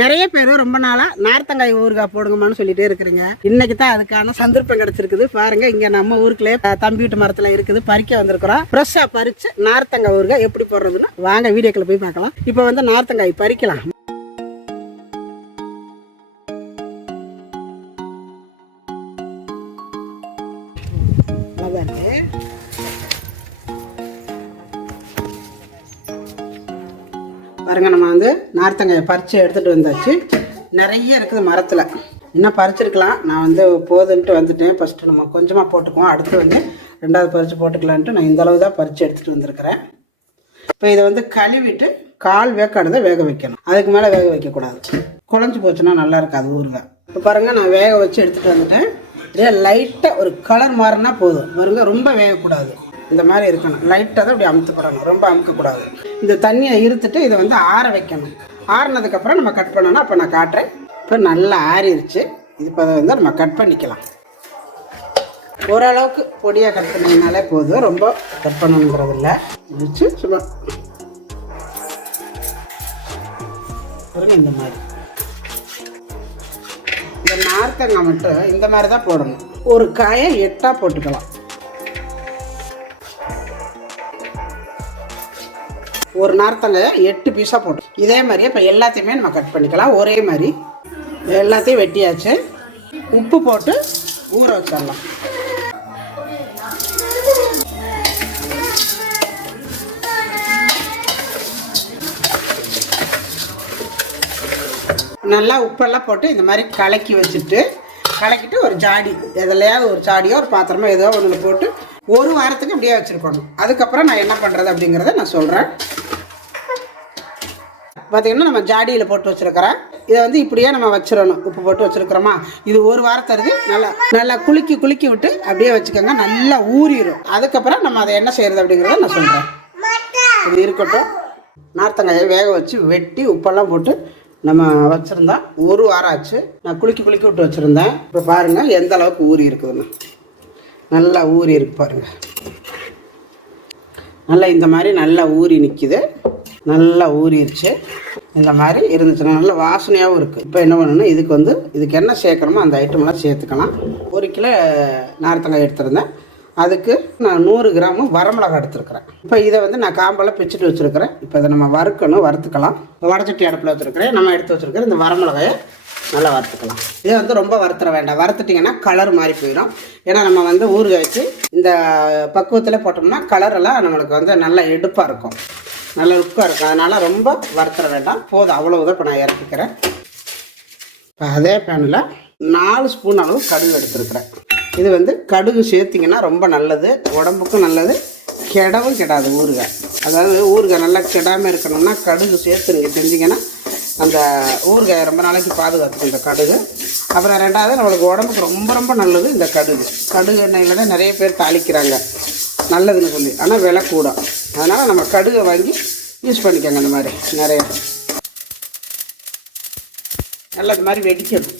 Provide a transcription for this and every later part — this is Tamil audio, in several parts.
நிறைய பேர் ரொம்ப நாளாக நார்த்தங்காய் ஊறுகாய் போடுங்கம்மான்னு சொல்லிட்டே இருக்கிறீங்க. இன்னைக்கு தான் அதுக்கான சந்தர்ப்பம் கிடைச்சிருக்குது. பாருங்க இங்கே நம்ம ஊருக்குள்ளே தம்பி வீட்டு மரத்தில் இருக்குது பறிக்க வந்திருக்கிறோம். ஃப்ரெஷ்ஷாக பறித்து நார்த்தங்காய் ஊறுகாய் எப்படி போடுறதுன்னு வாங்க வீடியோக்களை போய் பார்க்கலாம். இப்போ வந்து நார்த்தங்காய் பறிக்கலாம். பாருங்கள் நம்ம வந்து நார்த்தங்காயை பறித்து எடுத்துகிட்டு வந்தாச்சு. நிறைய இருக்குது மரத்தில். இன்னும் பறிச்சிருக்கலாம். நான் வந்து போதுன்ட்டு வந்துட்டேன். ஃபஸ்ட்டு நம்ம கொஞ்சமாக போட்டுக்குவோம். அடுத்து வந்து ரெண்டாவது பறித்து போட்டுக்கலான்ட்டு நான் இந்தளவு தான் பறித்து எடுத்துகிட்டு வந்திருக்கிறேன். இப்போ இதை வந்து கழுவிட்டு கால் வேக்காடுதான் வேக வைக்கணும். அதுக்கு மேலே வேக வைக்கக்கூடாது. குழஞ்சி போச்சுன்னா நல்லா இருக்காது ஊறுகாய். இப்போ பாருங்கள் நான் வேக வச்சு எடுத்துகிட்டு வந்துட்டேன். இதே லைட்டாக ஒரு கலர் மாறினா போதும். பாருங்கள் ரொம்ப வேகக்கூடாது. இந்த மாதிரி இருக்கணும். லைட்டாக தான் இப்படி அமுத்துப்படணும் ரொம்ப அமுக்கக்கூடாது. இந்த தண்ணியை இருத்துட்டு இதை வந்து ஆற வைக்கணும். ஆறினதுக்கப்புறம் நம்ம கட் பண்ணணும். அப்போ நான் காட்டுறேன். இப்போ நல்லா ஆறிடுச்சு இது இப்போ அதை வந்து நம்ம கட் பண்ணிக்கலாம். ஓரளவுக்கு பொடியாக கட் பண்ணிங்கனாலே போதும். ரொம்ப கட் பண்ணணுங்கிறது இல்லை. வச்சு சும்மா. பாருங்க இந்த மாதிரி. இந்த நார்த்தங்காய் மட்டும் இந்த மாதிரி தான் போடணும். ஒரு காயை எட்டாக போட்டுக்கலாம். ஒரு நார்த்தங்காயை எட்டு பீஸாக போட்டு. இதே மாதிரியே இப்போ எல்லாத்தையுமே நம்ம கட் பண்ணிக்கலாம். ஒரே மாதிரி. எல்லாத்தையும் வெட்டியாச்சு. உப்பு போட்டு ஊற வச்சிடலாம். நல்லா உப்பெல்லாம் போட்டு இந்த மாதிரி கலக்கி வச்சுட்டு கலக்கிட்டு ஒரு ஜாடி எதுலையாவது ஒரு ஜாடியோ ஒரு பாத்திரமோ ஏதோ ஒன்று போட்டு ஒரு வாரத்துக்கு அப்படியே வச்சுருக்கணும். அதுக்கப்புறம் நான் என்ன பண்ணுறது அப்படிங்கிறத நான் சொல்கிறேன் பார்த்தீங்கன்னா நம்ம ஜாடியில் போட்டு வச்சுருக்கிறேன். இதை வந்து இப்படியே நம்ம வச்சிடணும். உப்பு போட்டு வச்சுருக்கிறோமா? இது ஒரு வாரத்தருக்கு நல்லா நல்லா குலுக்கி குலுக்கி விட்டு அப்படியே வச்சுக்கோங்க. நல்லா ஊறிடும் அதுக்கப்புறம் நம்ம அதை என்ன செய்கிறது அப்படிங்கிறத நான் சொல்கிறேன் இது இருக்கட்டும். நார்த்தங்காயை வேக வச்சு வெட்டி உப்பெல்லாம் போட்டு நம்ம வச்சுருந்தா ஒரு வாரம் ஆச்சு. நான் குலுக்கி குலுக்கி விட்டு வச்சுருந்தேன். இப்போ பாருங்கள் எந்த அளவுக்கு ஊறி இருக்குதுன்னு. நல்லா ஊறி இருக்கு பாருங்கள் நல்லா இந்த மாதிரி நல்லா ஊறி நிற்கிது நல்லா ஊறிடுச்சு. இந்த மாதிரி இருந்துச்சுன்னா நல்ல வாசனையாகவும் இருக்குது இப்போ என்ன பண்ணணும்னா இதுக்கு வந்து இதுக்கு என்ன சேர்க்குறோமோ அந்த ஐட்டம்லாம் சேர்த்துக்கலாம். ஒரு கிலோ நார்த்தங்காய் எடுத்துருந்தேன். அதுக்கு நான் நூறு கிராமு வரமிளகா எடுத்துருக்குறேன். இப்போ இதை வந்து நான் காம்பெல்லாம் பிச்சுட்டு வச்சுருக்கிறேன். இப்போ இதை நம்ம வறுக்கணும் வறுத்துக்கலாம். இப்போ வடச்சட்டி அடுப்பில் வச்சுருக்கிறேன். நம்ம எடுத்து வச்சுருக்கிற இந்த வரமிளகாயை நல்லா வறுத்துக்கலாம். இதை வந்து ரொம்ப வறுத்துற வேண்டாம். வறுத்துட்டிங்கன்னா கலர் மாறி போயிடும் ஏன்னா நம்ம வந்து ஊறுகாய் வச்சு இந்த பக்குவத்தில் போட்டோம்னா கலரெல்லாம் நம்மளுக்கு வந்து நல்லா எடுப்பாக இருக்கும். நல்ல உப்பாக இருக்கும். அதனால் ரொம்ப வறுத்துற வேண்டாம். போதும். அவ்வளவுதான் இப்போ நான் இறக்கிக்கிறேன். இப்போ அதே பேனில் நாலு ஸ்பூன் அளவு கடுகு எடுத்துருக்குறேன். இது வந்து கடுகு சேர்த்திங்கன்னா ரொம்ப நல்லது உடம்புக்கும் நல்லது கெடவும் கெடாது ஊறுகாய். அதாவது ஊறுகாய் நல்லா கெடாமல் இருக்கணும்னா கடுகு சேர்த்து நீங்கள் அந்த ஊறுகாயை ரொம்ப நாளைக்கு பாதுகாத்துக்கும் இந்த கடுகு. அப்புறம் ரெண்டாவது நம்மளுக்கு உடம்புக்கு ரொம்ப ரொம்ப நல்லது இந்த கடுகு. கடுகு எண்ணெயில் தான் நிறைய பேர் தாளிக்கிறாங்க. நல்லதுன்னு சொல்லி. ஆனால் விலை கூட. அதனால் நம்ம கடுகை வாங்கி யூஸ் பண்ணிக்கோங்க இந்த மாதிரி நிறைய. நல்லா மாதிரி வெடிக்கணும்.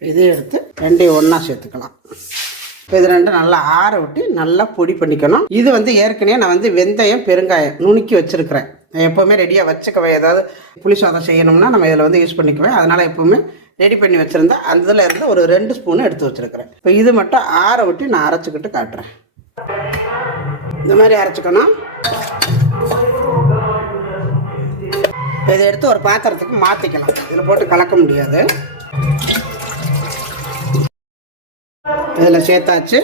இதை எடுத்து ரெண்டையும் ஒன்றா சேர்த்துக்கலாம். இப்போ இது ரெண்டும் நல்லா ஆற விட்டு நல்லா பொடி பண்ணிக்கணும். இது வந்து ஏற்கனவே நான் வந்து வெந்தயம் பெருங்காயம் நுணுக்கி வச்சுருக்கிறேன். நான் எப்போவுமே ரெடியாக வச்சுக்குவேன் ஏதாவது புளி சாதம் செய்யணும்னா நம்ம இதில் வந்து யூஸ் பண்ணிக்குவேன். அதனால் எப்போவுமே ரெடி பண்ணி வச்சுருந்தா அந்த இதில் இருந்து ஒரு ரெண்டு ஸ்பூன் எடுத்து வச்சுருக்கிறேன். இப்போ இது மட்டும் ஆற விட்டு நான் அரைச்சிக்கிட்டு காட்டுறேன். இந்த மாதிரி அரைச்சிக்கணும். இதை எடுத்து ஒரு பாத்திரத்துக்கு மாற்றிக்கலாம் இதில் போட்டு கலக்க முடியாது. இதில் சேர்த்தாச்சு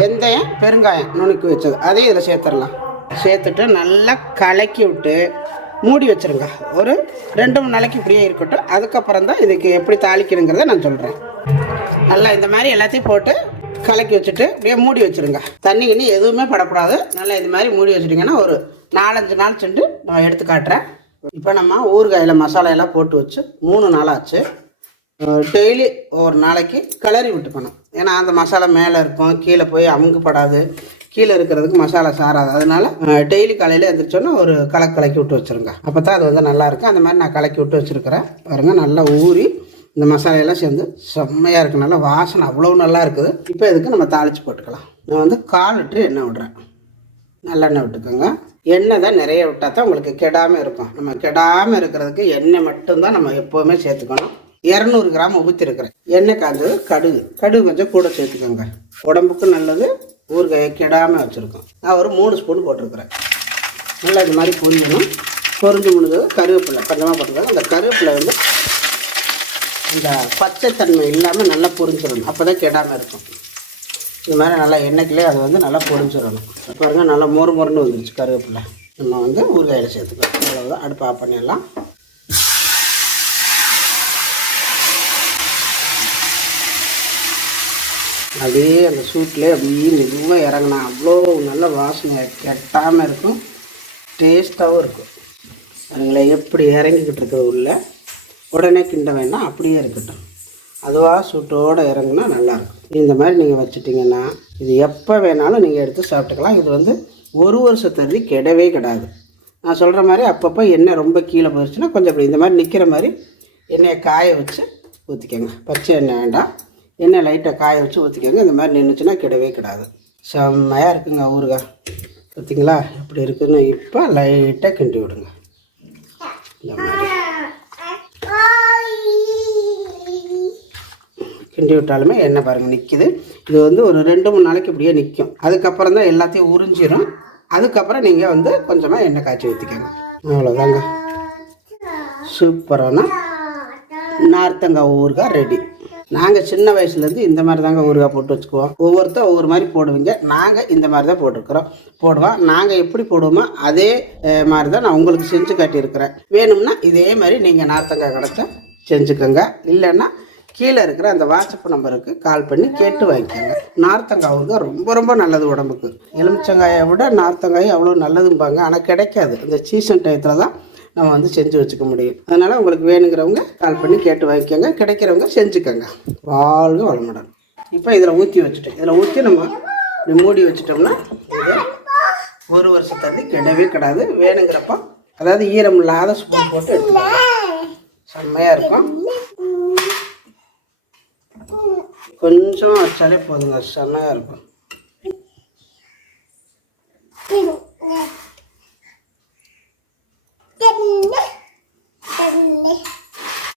வெந்தயம் பெருங்காயம் நுணுக்கி வச்சது. அதையும் இதில் சேர்த்துடலாம். சேர்த்துட்டு நல்லா கலக்கி விட்டு மூடி வச்சிருங்க. ஒரு ரெண்டு மூணு நாளைக்கு இப்படியே இருக்கட்டும். அதுக்கப்புறம் தான் இதுக்கு எப்படி தாளிக்கணுங்கிறத நான் சொல்கிறேன் நல்லா இந்த மாதிரி எல்லாத்தையும் போட்டு கலக்கி வச்சுட்டு அப்படியே மூடி வச்சுருங்க. தண்ணி கிண்ணி எதுவுமே படக்கூடாது. நல்லா இந்த மாதிரி மூடி வச்சிட்டிங்கன்னா ஒரு நாலஞ்சு நாள் சென்று நான் எடுத்து காட்டுறேன். இப்போ நம்ம ஊறுகாயில் மசாலா எல்லாம் போட்டு வச்சு மூணு நாள் ஆச்சு. டெய்லி ஒரு நாளைக்கு கிளறி விட்டுக்கணும். ஏன்னா அந்த மசாலா மேலே இருக்கும் கீழே போய் அமுங்கப்படாது கீழே இருக்கிறதுக்கு மசாலா சாராது அதனால டெய்லி காலையில் எழுந்திரிச்சோன்னா ஒரு கலக்கு கலக்கி விட்டு வச்சுருங்க. அப்போ தான் அது வந்து நல்லாயிருக்கும் அந்த மாதிரி நான் கலக்கி விட்டு வச்சுருக்கிறேன். பாருங்கள் நல்லா ஊறி இந்த மசாலையெல்லாம் சேர்ந்து செம்மையாக இருக்குது நல்லா வாசனை அவ்வளோ நல்லா இருக்குது. இப்போ இதுக்கு நம்ம தாளித்து போட்டுக்கலாம். நான் வந்து கால் லிட்டரு எண்ணெய் விடுறேன். நல்லெண்ணெய் விட்டுக்கோங்க. எண்ணெய் தான் நிறைய விட்டால் தான் உங்களுக்கு கெடாமல் இருக்கும். நம்ம கெடாமல் இருக்கிறதுக்கு எண்ணெய் மட்டும்தான் நம்ம எப்போவுமே சேர்த்துக்கணும். இரநூறு கிராம் ஊற்றிருக்கிறேன் எண்ணெய் காஞ்சது கடுகு. கடுகு கொஞ்சம் கூட சேர்த்துக்கோங்க. உடம்புக்கும் நல்லது ஊறுகாயை கெடாமல் வச்சுருக்கோம். நான் ஒரு மூணு ஸ்பூன் போட்டிருக்கிறேன். நல்லா இது மாதிரி பொரியணும். பொரிஞ்சு முடிஞ்சது கருவேப்பிலை. கொஞ்சமாக போட்டுக்கோங்க. அந்த கருவேப்பிலை வந்து இந்த பச்சைத்தன்மை இல்லாமல் நல்லா பொரிஞ்சிடணும். அப்போ தான் கெடாமல் இருக்கும். இது மாதிரி நல்லா எண்ணெய்க்குலேயே அது வந்து நல்லா பொரிஞ்சிடணும். பாருங்கள் நல்லா மொறு மொறுன்னு வந்துருச்சு கருவேப்பிலை. நம்ம வந்து ஊறுகாயில் சேர்த்துக்கலாம். அவ்வளோதான் அடுப்பு ஆஃப் பண்ணிடலாம். அப்படியே அந்த சூட்டில் அப்படியே மெதுவாக இறங்கினா அவ்வளோ நல்ல வாசனை கெட்டாமல் இருக்கும். டேஸ்ட்டாகவும் இருக்கும். அதுங்களேன் எப்படி இறங்கிக்கிட்டு இருக்குது உள்ள? உடனே கிண்ட வேண்டாம் அப்படியே இருக்கட்டும். அதுவாக சூட்டோடு இறங்குனா நல்லாயிருக்கும் இந்த மாதிரி நீங்கள் வச்சுட்டிங்கன்னா இது எப்போ வேணாலும் நீங்கள் எடுத்து சாப்பிட்டுக்கலாம். இது வந்து ஒரு வருஷம் கிடவே கெடவே கிடாது. நான் சொல்கிற மாதிரி அப்பப்போ எண்ணெய் ரொம்ப கீழே போயிடுச்சுன்னா கொஞ்சம் அப்படி இந்த மாதிரி நிற்கிற மாதிரி எண்ணெயை காய வச்சு ஊற்றிக்கோங்க பச்சை எண்ணெய் வேண்டாம். எண்ணெய் லைட்டாக காய வச்சு ஊற்றிக்கோங்க இந்த மாதிரி நின்றுச்சுன்னா கிடவே கிடாது. செம்மையாக இருக்குங்க ஊறுகாய். பார்த்தீங்களா எப்படி இருக்குதுன்னு இப்போ லைட்டாக கிண்டி விடுங்க. இந்த மாதிரி. கிண்டி விட்டாலுமே எண்ணெய் பாருங்கள் நிற்கிது இது வந்து ஒரு ரெண்டு மூணு நாளைக்கு இப்படியே நிற்கும் அதுக்கப்புறம் தான் எல்லாத்தையும் உறிஞ்சிடும் அதுக்கப்புறம் நீங்கள் வந்து கொஞ்சமாக எண்ணெய் காய்ச்சி ஊற்றிக்கோங்க அவ்வளோதாங்க சூப்பரான நார்த்தங்காய் ஊறுகாய் ரெடி. நாங்கள் சின்ன வயசுலேருந்து இந்த மாதிரி தாங்க ஊறுகாய் போட்டு வச்சுக்குவோம். ஒவ்வொருத்தர் ஒவ்வொரு மாதிரி போடுவீங்க. நாங்கள் இந்த மாதிரி தான் போட்டிருக்கிறோம். போடுவோம் நாங்கள் எப்படி போடுவோமோ அதே மாதிரி தான் நான் உங்களுக்கு செஞ்சு காட்டியிருக்கிறேன். வேணும்னா இதே மாதிரி நீங்கள் நார்த்தங்காய் கிடச்சா செஞ்சுக்கோங்க. இல்லைன்னா கீழே இருக்கிற அந்த வாட்ஸ்அப் நம்பருக்கு கால் பண்ணி கேட்டு வாங்கிக்கோங்க. நார்த்தங்காய் ஊறுகாய் ரொம்ப ரொம்ப நல்லது உடம்புக்கு. எலுமிச்சங்காயை விட நார்த்தங்காய் அவ்வளோ நல்லதும்பாங்க. ஆனால் கிடைக்காது. இந்த சீசன் டயத்தில் தான் நம்ம வந்து செஞ்சு வச்சுக்க முடியும். அதனால் உங்களுக்கு வேணுங்கிறவங்க கால் பண்ணி கேட்டு வாங்கிக்கோங்க. கிடைக்கிறவங்க செஞ்சுக்கோங்க. வாழ்க வளமுடன். இப்போ இதில் ஊற்றி வச்சுட்டேன். இதில் ஊற்றி நம்ம இப்படி மூடி வச்சுட்டோம்னா இது ஒரு வருஷம் தள்ளி கிடவே கிடாது. வேணுங்கிறப்போ அதாவது ஈரம் இல்லாத ஸ்பூன் போட்டு எடுத்துக்கலாம் செம்மையாக இருக்கும். கொஞ்சம் வச்சாலே போதுங்க. செம்மையாக இருக்கும். Didn't. Didn't.